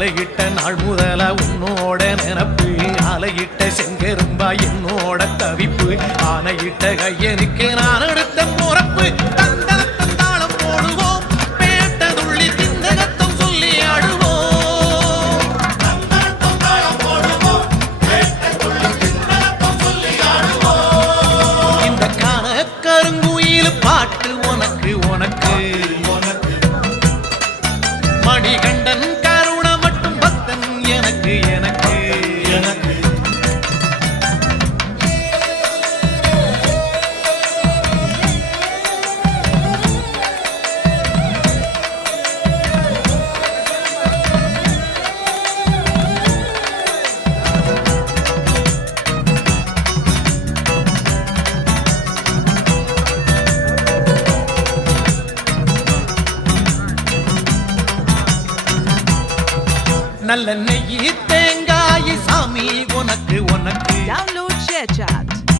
மாலையிட்ட நாள் முதல உன்னோட நினப்பு ஆலையிட்ட செங்கரும்பா என்னோட தவிப்பு ஆனையிட்ட கையனுக்கு நான் எடுத்த பொறப்பு தந்தனத்தம் தாளம் போடுவோம் பேட்டதுள்ளி திந்தகத்தம் சொல்லி ஆடுவோம் இந்த காண கருங்குயில் பாட்டு உனக்கு உனக்கு மணிகண்டன் கருண மட்டும் பக்தன் எனக்கு எனக்கு எனக்கு நல்ல நெய்யி தேங்காய் சாமி உனக்கு உனக்கு Download ShareChat.